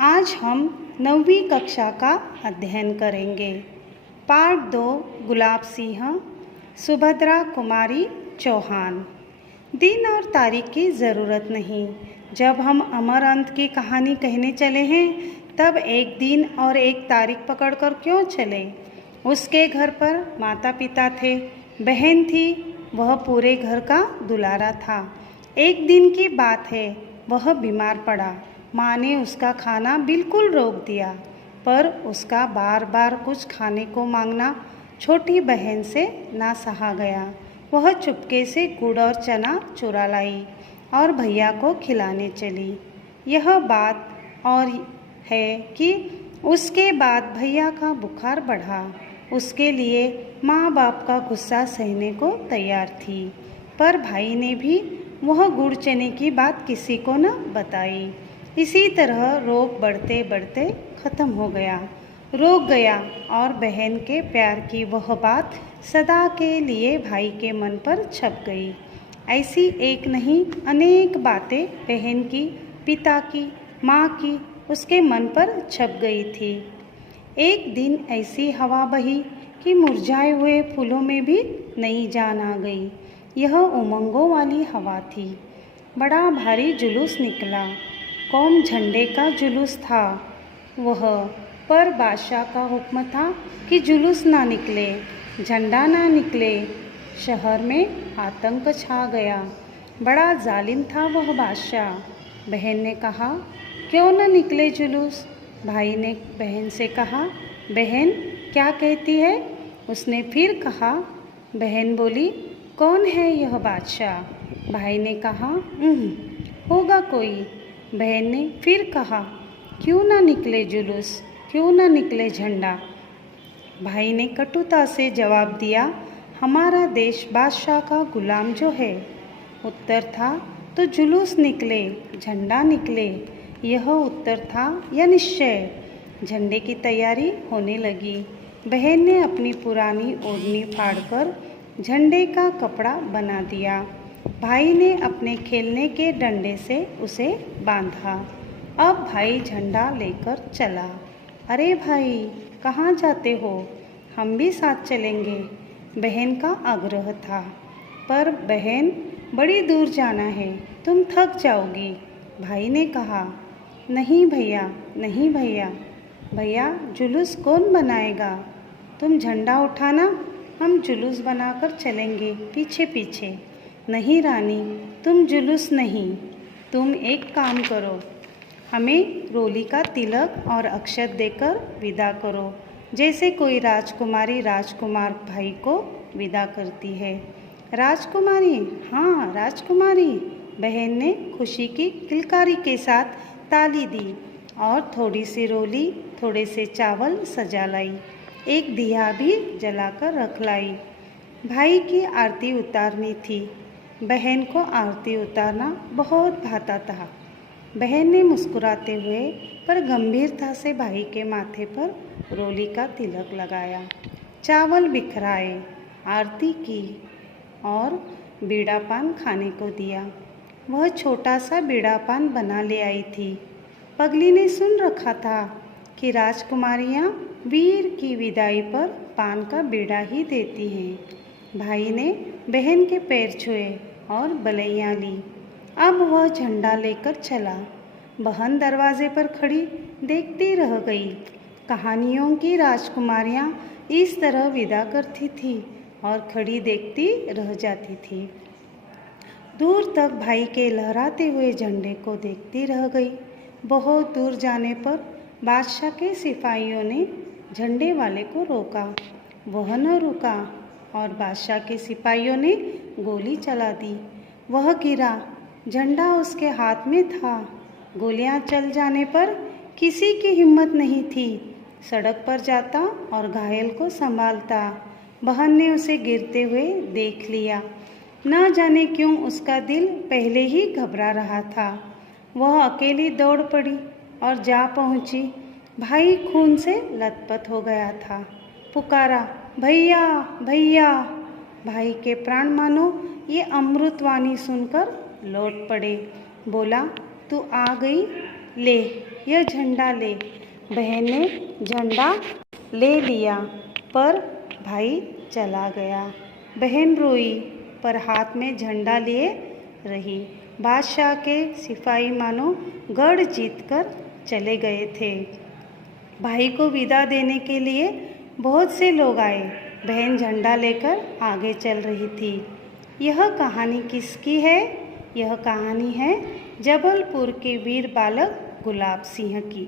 आज हम 9वीं कक्षा का अध्ययन करेंगे। पाठ 2 गुलाब सिंह, सुभद्रा कुमारी चौहान। दिन और तारीख की ज़रूरत नहीं। जब हम अमर अंत की कहानी कहने चले हैं तब एक दिन और एक तारीख पकड़कर क्यों चले। उसके घर पर माता पिता थे, बहन थी, वह पूरे घर का दुलारा था। एक दिन की बात है, वह बीमार पड़ा। माँ ने उसका खाना बिल्कुल रोक दिया, पर उसका बार बार कुछ खाने को मांगना छोटी बहन से ना सहा गया। वह चुपके से गुड़ और चना चुरा लाई और भैया को खिलाने चली। यह बात और है कि उसके बाद भैया का बुखार बढ़ा। उसके लिए माँ बाप का गुस्सा सहने को तैयार थी, पर भाई ने भी वह गुड़ चने की बात किसी को न बताई। इसी तरह रोग बढ़ते बढ़ते ख़त्म हो गया, रोक गया और बहन के प्यार की वह बात सदा के लिए भाई के मन पर छप गई। ऐसी एक नहीं अनेक बातें बहन की, पिता की, माँ की उसके मन पर छप गई थी। एक दिन ऐसी हवा बही कि मुरझाए हुए फूलों में भी नई जान आ गई। यह उमंगों वाली हवा थी। बड़ा भारी जुलूस निकला। कौम झंडे का जुलूस था वह, पर बादशाह का हुक्म था कि जुलूस ना निकले, झंडा ना निकले। शहर में आतंक छा गया। बड़ा जालिम था वह बादशाह। बहन ने कहा, क्यों न निकले जुलूस। भाई ने बहन से कहा, बहन क्या कहती है। उसने फिर कहा। बहन बोली, कौन है यह बादशाह। भाई ने कहा, होगा कोई। बहन ने फिर कहा, क्यों ना निकले जुलूस, क्यों ना निकले झंडा। भाई ने कटुता से जवाब दिया, हमारा देश बादशाह का गुलाम जो है। उत्तर था, तो जुलूस निकले, झंडा निकले। यह उत्तर था या निश्चय। झंडे की तैयारी होने लगी। बहन ने अपनी पुरानी ओढ़नी फाड़कर झंडे का कपड़ा बना दिया। भाई ने अपने खेलने के डंडे से उसे बांधा। अब भाई झंडा लेकर चला। अरे भाई, कहाँ जाते हो, हम भी साथ चलेंगे। बहन का आग्रह था, पर बहन बड़ी दूर जाना है, तुम थक जाओगी। भाई ने कहा, नहीं भैया, नहीं भैया। भैया जुलूस कौन बनाएगा, तुम झंडा उठाना, हम जुलूस बनाकर चलेंगे पीछे पीछे। नहीं रानी, तुम जुलूस नहीं, तुम एक काम करो, हमें रोली का तिलक और अक्षत देकर विदा करो, जैसे कोई राजकुमारी राजकुमार भाई को विदा करती है। राजकुमारी, हाँ राजकुमारी। बहन ने खुशी की किलकारी के साथ ताली दी और थोड़ी सी रोली, थोड़े से चावल सजा लाई। एक दिया भी जलाकर रख लाई। भाई की आरती उतारनी थी। बहन को आरती उतारना बहुत भाता था। बहन ने मुस्कुराते हुए पर गंभीरता से भाई के माथे पर रोली का तिलक लगाया, चावल बिखराए, आरती की और बीड़ा पान खाने को दिया। वह छोटा सा बीड़ा पान बना ले आई थी। पगली ने सुन रखा था कि राजकुमारियाँ वीर की विदाई पर पान का बीड़ा ही देती हैं। भाई ने बहन के पैर छुए और बलैया ली। अब वह झंडा लेकर चला। बहन दरवाजे पर खड़ी देखती रह गई। कहानियों की राजकुमारियाँ इस तरह विदा करती थी और खड़ी देखती रह जाती थी। दूर तक भाई के लहराते हुए झंडे को देखती रह गई। बहुत दूर जाने पर बादशाह के सिपाहियों ने झंडे वाले को रोका। वह न रुका और बादशाह के सिपाहियों ने गोली चला दी। वह गिरा, झंडा उसके हाथ में था। गोलियां चल जाने पर किसी की हिम्मत नहीं थी सड़क पर जाता और घायल को संभालता। बहन ने उसे गिरते हुए देख लिया। न जाने क्यों उसका दिल पहले ही घबरा रहा था। वह अकेली दौड़ पड़ी और जा पहुंची। भाई खून से लथपथ हो गया था। पुकारा, भैया भैया। भाई के प्राण मानो ये अमृतवाणी सुनकर लौट पड़े। बोला, तू आ गई, ले यह झंडा ले। बहन ने झंडा ले लिया पर भाई चला गया। बहन रोई पर हाथ में झंडा लिए रही। बादशाह के सिपाही मानो गढ़ जीतकर चले गए थे। भाई को विदा देने के लिए बहुत से लोग आए। बहन झंडा लेकर आगे चल रही थी। यह कहानी किसकी है? यह कहानी है जबलपुर के वीर बालक गुलाब सिंह की।